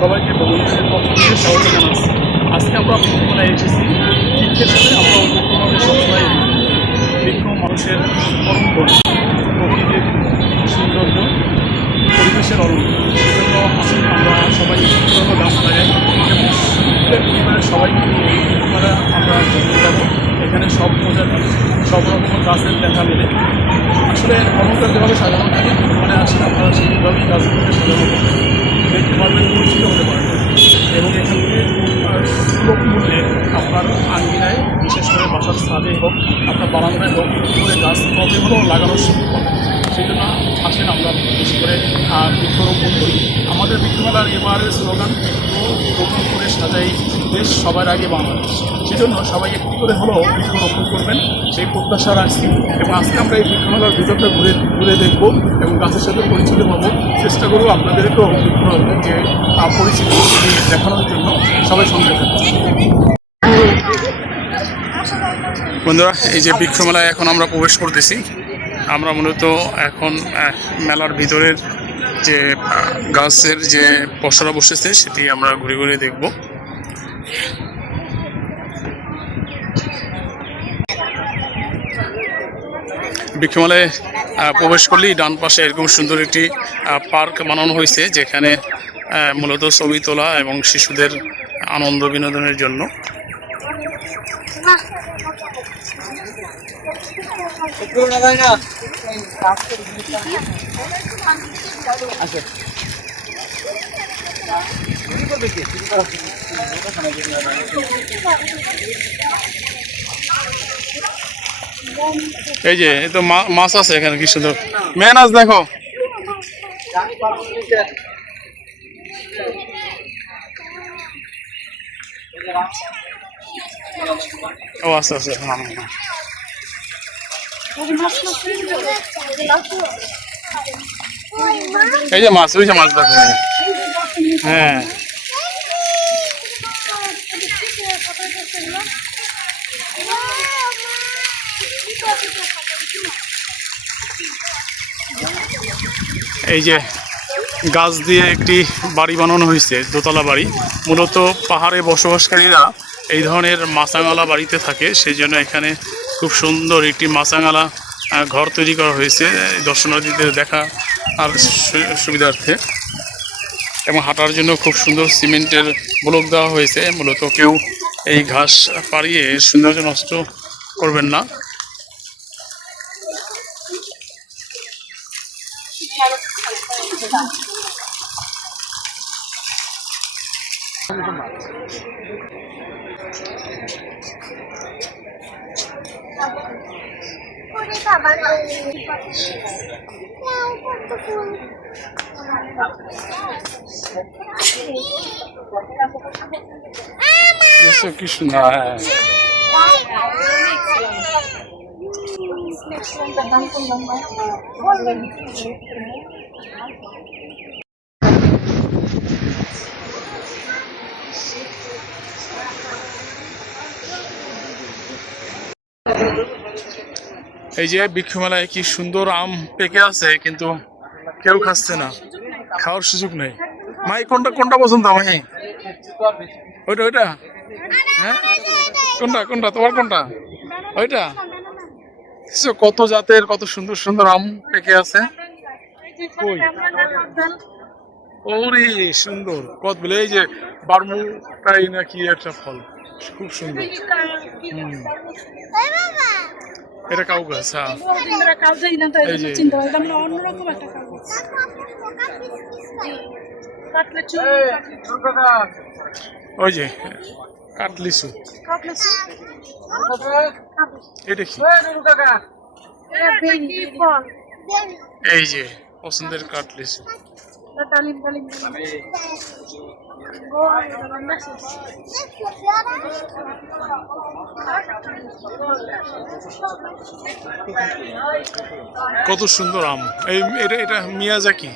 সবাইকে বন্ধুদের পক্ষ থেকে স্বাগত জানাচ্ছি। আজকে আমরা বৃক্ষমেলায় এসেছি। বৃক্ষের সাথে আমরা ঐক্যভাবে সবাই বৃক্ষ মানুষের পরম বন, প্রকৃতির সৌন্দর্য, পরিবেশের অরণ্য। সেজন্য আসুন আমরা সবাই ঐক্যভাবে গাছ লাগাই এবং পরিবারের সবাইকে নিয়ে এই বৃক্ষমেলা আমরা ঘুরতে যাবো। এখানে সব প্রজাতির সব রকমের গাছের দেখা মেলে। আসলে অলঙ্কার যেভাবে সাজানো থাকে মানে আসলে আপনারা সেইভাবেই গাছগুলোকে সাজানো দেখতে পারবেন, পরিচিত হতে পারবেন এবং এখান থেকে সুলভ মূল্যে আপনার আঙ্গিনায়, বিশেষ করে বাসার ছাদে হোক, আপনার বারান্দায় হোক, করে গাছ কবে হলেও লাগানোর সুযোগ পাবেন। সেই জন্য আসেন আমরা বেশি করে বৃক্ষরোপণ করি। আমাদের বৃক্ষমেলার এবারের স্লোগান রোপণ করে সাজাই দেশ, সবার আগে বাংলাদেশ। সেজন্য সবাই একটু করে হলেও বৃক্ষরোপণ করবেন সেই প্রত্যাশা রাখছি। এবং আজকে আমরা এই বৃক্ষমেলার ভিতরটা ঘুরে দেখব এবং গাছের সাথে পরিচিত হব। চেষ্টা করবো আপনাদেরকেও বৃক্ষ যে পরিচিতি দেখানোর জন্য। সবাই সঙ্গে থাকবে। বন্ধুরা, এই যে বৃক্ষমেলায় এখন আমরা প্রবেশ করতেছি। আমরা মূলত এখন মেলার ভিতরের যে গাছের যে পসরা বসেছে সেটি আমরা ঘুরে ঘুরে দেখব। বৃক্ষমেলায় প্রবেশ করলেই ডান পাশে এরকম সুন্দর একটি পার্ক বানানো হয়েছে, যেখানে মূলত ছবি তোলা এবং শিশুদের আনন্দ বিনোদনের জন্য। এই যে এই তো মাছ আছে এখানে, কি সুন্দর মেন মাছ দেখো। ও আচ্ছা আচ্ছা, এই যে মাছ, ওই যে মাছ দেখো। হ্যাঁ, এই যে গাছ দিয়ে একটি বাড়ি বানানো হয়েছে, দোতলা বাড়ি। মূলত পাহাড়ে বসবাসকারীরা এই ধরনের মাচাঙালা বাড়িতে থাকে, সেই জন্য এখানে খুব সুন্দর একটি মাচাঙালা ঘর তৈরি করা হয়েছে দর্শনার্থীদের দেখা আর সুবিধার্থে। এবং হাঁটার জন্য খুব সুন্দর সিমেন্টের ব্লক দেওয়া হয়েছে। মূলত কেউ এই ঘাস পাড়িয়ে সৌন্দর্য নষ্ট করবেন না। কি সুন্দর। এই যে বৃক্ষমেলায় কি সুন্দর আম পেকে আছে, কিন্তু কেউ খাচ্ছে না, খাওয়ার সুযোগ নেই। মাই কোনটা কোনটা পছন্দ? মাই ওইটা ওইটা, হ্যাঁ কোনটা কোনটা তোমার কোনটা? ওইটা। কত জাতের কত সুন্দর সুন্দর আম পেকে আছে। ওরে সুন্দর কত বলে, এই যে বারমুটাই নাকি একটা ফল, খুব সুন্দর। এটা কাউ গাছ। ওই যে কাটলিচু, এটা কি? এই যে পছন্দের কাটলিচু। কত সুন্দর আম। এই এটা এটা মিয়াজাকি।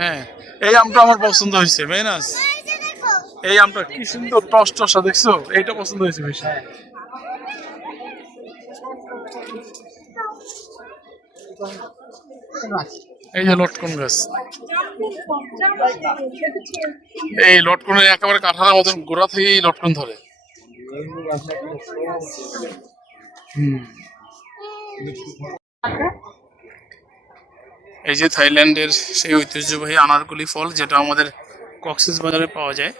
হ্যাঁ, এই আমটা আমার পছন্দ হয়েছে মেনাস। এই আমটা কি সুন্দর টস টসা, দেখছো? এইটা পছন্দ হয়েছে বেশি। এই যে লটকন গাছ, এই লটকনের একেবারে কাঁঠালের মতন গোড়া থেকে এই লটকন ধরে। এই যে থাইল্যান্ডের সেই ঐতিহ্যবাহী আনারকলি ফল, যেটা আমাদের কক্সবাজারে পাওয়া যায়।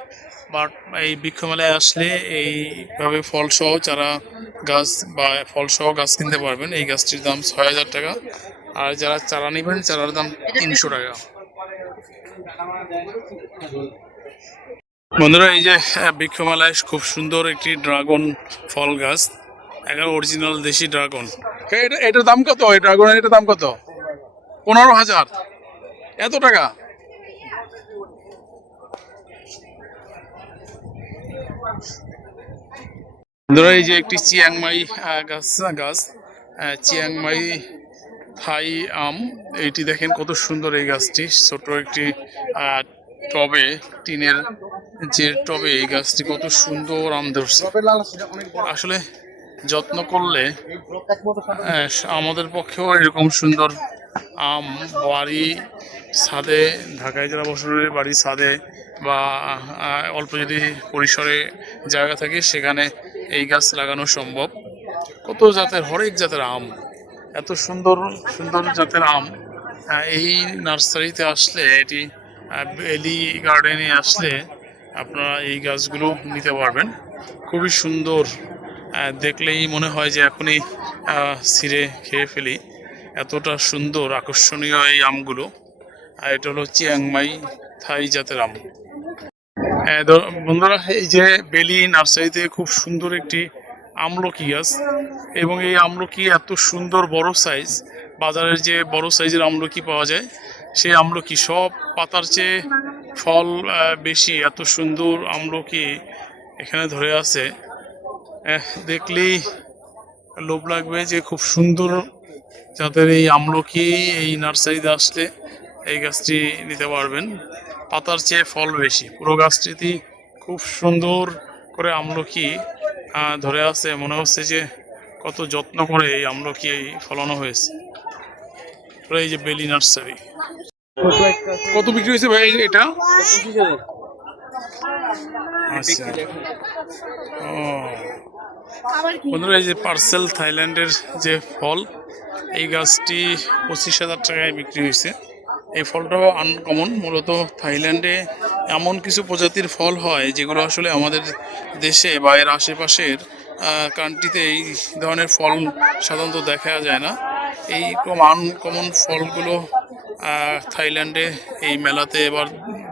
বাট এই বৃক্ষ মেলায় আসলে এইভাবে ফল সহ চারা গাছ বা ফল সহ গাছ কিনতে পারবেন। এই গাছটির দাম ৬,০০০ টাকা, আর যারা চারা নেবেন চারার দাম ৩০০ টাকা। বন্ধুরা, এই যে বৃক্ষ মেলায় খুব সুন্দর একটি ড্রাগন ফল গাছ, একদম অরিজিনাল দেশি ড্রাগন। এটার দাম কত? এই ড্রাগনের এটার দাম কত? ১৫,০০০। এত টাকা? ধরো এই যে একটি চিয়াংমাই গাছ চিয়াংমাই থাই আম। এইটি দেখেন কত সুন্দর এই গাছটি, ছোট একটি টবে, টিনের যে টবে এই গাছটি কত সুন্দর আম ধরছে। আসলে যত্ন করলে আমাদের পক্ষেও এরকম সুন্দর আম বাড়ি ছাদে, ঢাকায় যারা বসবাস বাড়ি ছাদে বা অল্প যদি পরিসরে জায়গা থাকে সেখানে এই গাছ লাগানো সম্ভব। কত জাতের, হরেক জাতের আম, এত সুন্দর সুন্দর জাতের আম। এই নার্সারিতে আসলে, এটি বেলি গার্ডেনে আসলে আপনারা এই গাছগুলো নিতে পারবেন। খুবই সুন্দর, দেখলেই মনে হয় যে এখনই ছিঁড়ে খেয়ে ফেলি, এতটা সুন্দর আকর্ষণীয় এই আমগুলো। আর এটা হলো চিয়াংমাই থাই জাতের আম। বন্ধুরা, এই যে বেলি নার্সারিতে খুব সুন্দর একটি আমলকি গাছ, এবং এই আমলকি এত সুন্দর বড় সাইজ, বাজারের যে বড় সাইজের আমলকি পাওয়া যায় সেই আমলকি সব পাতার চেয়ে ফল বেশি। এত সুন্দর আমলকি এখানে ধরে আছে, দেখলেই লোভ লাগবে যে খুব সুন্দর জাতের এই আমলকি এই নার্সারিতে আসলে এই গাছটি নিতে পারবেন। পাতার চেয়ে ফল বেশি, পুরো গাছটিতে খুব সুন্দর করে আমলকি ধরে আছে। মনে হচ্ছে যে কত যত্ন করে এই আমলকি ফলানো হয়েছে। এই যে বেলি নার্সারি। কত বিক্রি হয়েছে ভাই এটা? আচ্ছা, বন্ধুরা, এই যে পার্সেল থাইল্যান্ডের যে ফল, এই গাছটি ২৫,০০০ টাকায় বিক্রি হয়েছে। এই ফলটাও আনকমন, মূলত থাইল্যান্ডে এমন কিছু প্রজাতির ফল হয় যেগুলো আসলে আমাদের দেশে বা এর আশেপাশের কান্ট্রিতে এই ধরনের ফল সাধারণত দেখা যায় না। এইরকম আনকমন ফলগুলো থাইল্যান্ডে এই মেলাতে এবার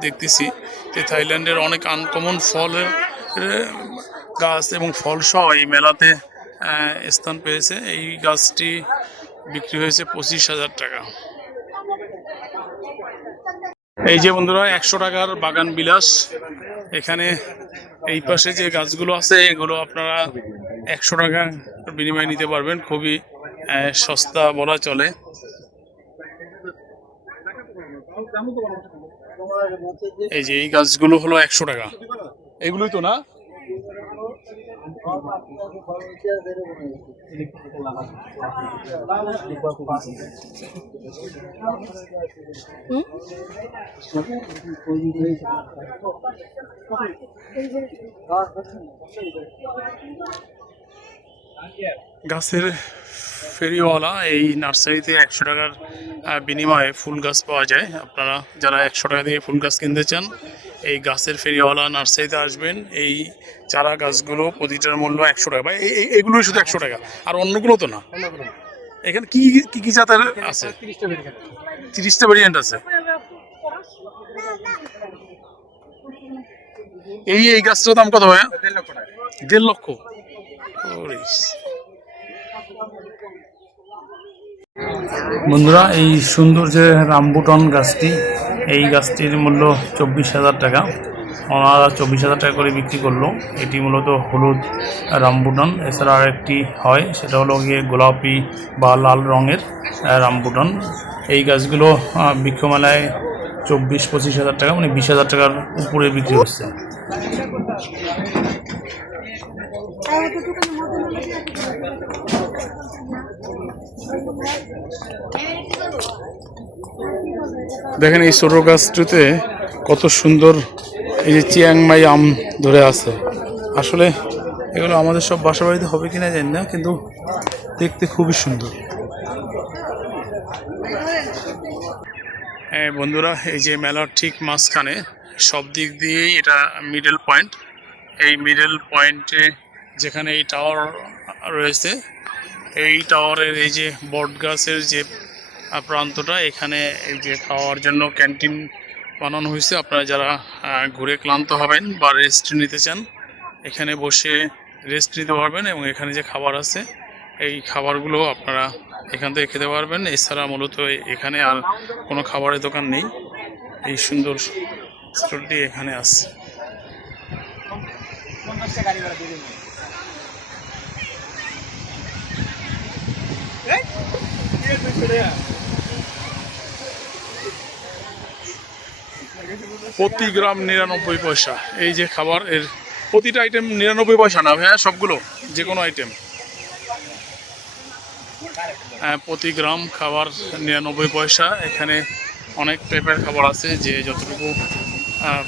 দেখতেছি যে থাইল্যান্ডের অনেক আনকমন ফলের গাছ এবং ফল সহ এই মেলাতে স্থান পেয়েছে। এই গাছটি বিক্রি হয়েছে ২৫,০০০ টাকা। এই যে বন্ধুরা, ১০০ টাকার বাগান বিলাস। এখানে এই পাশে যে গাছগুলো আছে এগুলো আপনারা ১০০ টাকা বিনিময়ে নিতে পারবেন, খুবই সস্তা বলা চলে। এই যে এই গাছগুলো হলো ১০০ টাকা, এগুলোই তো না? গাছের ফেরিওয়ালা এই নার্সারিতে ১০০ টাকার বিনিময়ে ফুল গাছ পাওয়া যায়। আপনারা যারা ১০০ টাকা দিয়ে ফুল গাছ কিনতে চান, এই গাছের ফেরিওয়ালা নার্সারিতে আসবেন। এই চারা গাছগুলো প্রতিটার মূল্য ১০০ টাকা, বা এগুলোই শুধু ১০০ টাকা, আর অন্যগুলো তো না। এখানে কি কি কি জাতের আছে? ৩০টা ভেরিয়েন্ট আছে। এই গাছটার দাম কত ভাইয়া? ১.৫ লক্ষ। বন্ধুরা, এই সুন্দর যে রামবুটান গাছটি, এই গাছটির মূল্য ২৪,০০০ টাকা। ওনারা ২৪,০০০ টাকা করে বিক্রি করলো। এটি মূলত হলুদ রামবুটান। এছাড়া আরেকটি হয়, সেটা হলো গিয়ে গোলাপি বা লাল রঙের রামবুটান। এই গাছগুলো বৃক্ষমেলায় ২৪-২৫,০০০ টাকা, মানে ২০,০০০ টাকার উপরে বিক্রি হচ্ছে। দেখেন এই ছোট গাছটিতে কত সুন্দর এই যে চিয়াংমাই আম ধরে আছে। আসলে এগুলো আমাদের সব বাসা বাড়িতে হবে কিনা জানি না, কিন্তু দেখতে খুবই সুন্দর। হ্যাঁ বন্ধুরা, এই যে মেলার ঠিক মাঝখানে সব দিক দিয়েই এটা মিডল পয়েন্ট। এই মিডল পয়েন্টে যেখানে এই টাওয়ার রয়েছে, এই টাওয়ারের এই যে বট গাছের যে প্রান্তটা, এখানে এই যে খাওয়ার জন্য ক্যান্টিন বানানো হয়েছে। আপনারা যারা ঘুরে ক্লান্ত হবেন বা রেস্ট নিতে চান, এখানে বসে রেস্ট নিতে পারবেন এবং এখানে যে খাবার আছে এই খাবারগুলো আপনারা এখান থেকে খেতে পারবেন। এছাড়া মূলত এখানে আর কোনো খাবারের দোকান নেই। এই সুন্দর স্টোরটি এখানে আছে। প্রতি গ্রাম 99 পয়সা। এই যে খাবার, এর প্রতিটা আইটেম 99 পয়সা না ভাইয়া, সবগুলো যে কোনো আইটেম প্রতি গ্রাম খাবার 99 পয়সা। এখানে অনেক টাইপের খাবার আছে, যে যতটুকু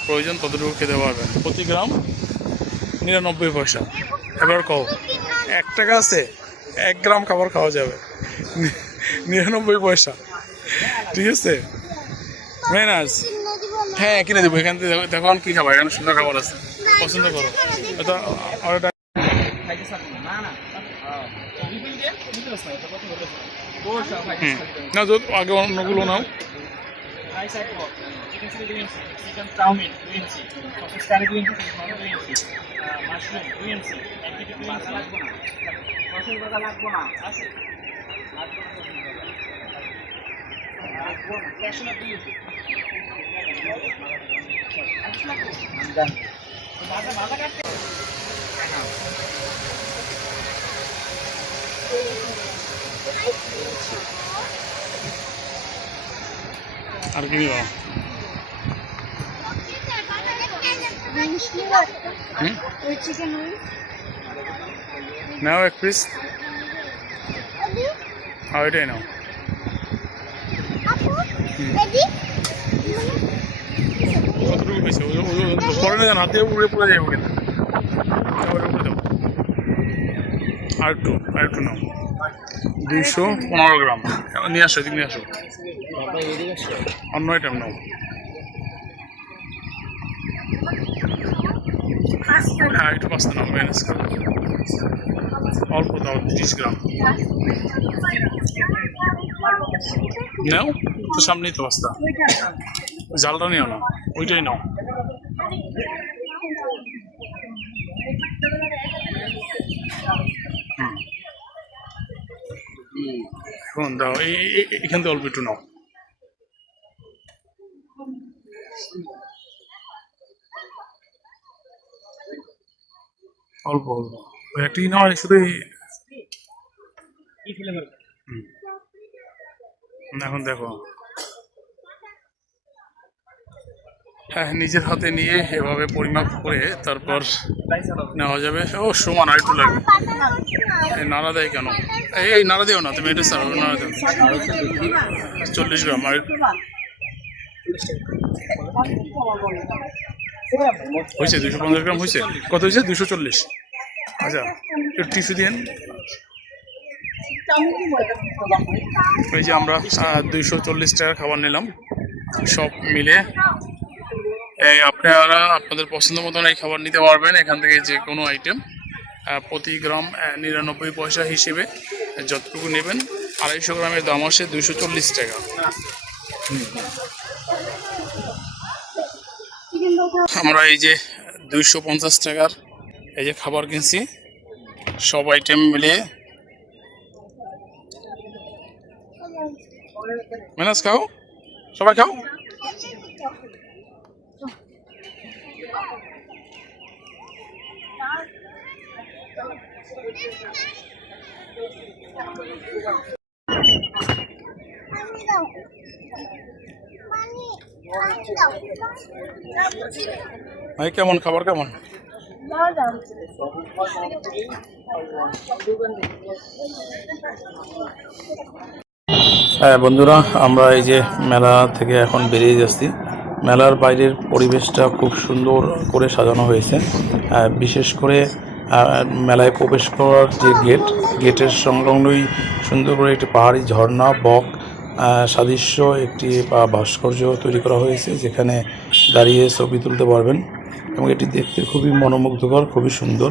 প্রয়োজন ততটুকু খেতে পারবেন। প্রতি গ্রাম 99 পয়সা। এবার কও 1 টাকা আছে, 1 গ্রাম খাবার খাওয়া যাবে 99 পয়সা। ঠিক আছে মেনাজ? হ্যাঁ কিনে দেবো। এখান থেকে দেখো কী খাবার, এখানে সুন্দর খাবার আছে, পছন্দ করো। না তো আগে অন্যগুলো নাও। আর কি নিবা? নাও 1 পিস। ওইটাই নাও। কতটুকু পেয়েছে পরে না জান, হাত দিয়ে উড়ে পড়ে যাবো কিন্তু। উপরে দাও, আরেকটু নাও। 215 গ্রাম নিয়ে আসো, এদিকে নিয়ে আসো। অন্য আইটেম নাও। হ্যাঁ একটু পাস্তা নাও, ম্যানেজ করো। অল্প দাও, 30 গ্রাম নাও। তো সামনেই তো পাস্তা, জালটা নিও না, ওইটাই নাও। এখন দাও, এখান থেকে অল্প একটু নাও। অল্প অল্প একটি নয়, শুধু এখন দেখো। হ্যাঁ নিজের হাতে নিয়ে এভাবে পরিমাপ করে তারপর নেওয়া যাবে। ও সমান আর একটু লাগবে। নাড়া দেয় কেন? এই নাড়া দিও না তুমি, এটা স্যার নাড়া দেও। 40 গ্রাম আর হয়েছে। 250 গ্রাম হয়েছে। কত হয়েছে? 240। আচ্ছা একটু টিস্যু দিন। এই যে আমরা 240 টাকার খাবার নিলাম সব মিলে। আপনারা আপনাদের পছন্দ মতন এই খাবার নিতে পারবেন এখান থেকে, যে কোনো আইটেম প্রতি গ্রাম 99 পয়সা হিসেবে যতটুকু নেবেন। 250 গ্রামের দাম আসে 240 টাকা। আমরা এই যে 250 টাকার এই যে খাবার কিনছি সব আইটেম মিলিয়ে। মেনাজ খাও, সবাই খাও। ভাই কেমন খাবার, কেমন? হ্যাঁ বন্ধুরা, আমরা এই যে মেলা থেকে এখন বেরিয়ে যাচ্ছি। মেলার বাইরের পরিবেশটা খুব সুন্দর করে সাজানো হয়েছে। বিশেষ করে মেলায় প্রবেশ করার যে গেটের সংলগ্নই সুন্দর করে একটি পাহাড়ি ঝর্ণা বক সাদৃশ্য একটি ভাস্কর্য তৈরি করা হয়েছে, যেখানে দাঁড়িয়ে ছবি তুলতে পারবেন এবং এটি দেখতে খুবই মনোমুগ্ধকর, খুবই সুন্দর।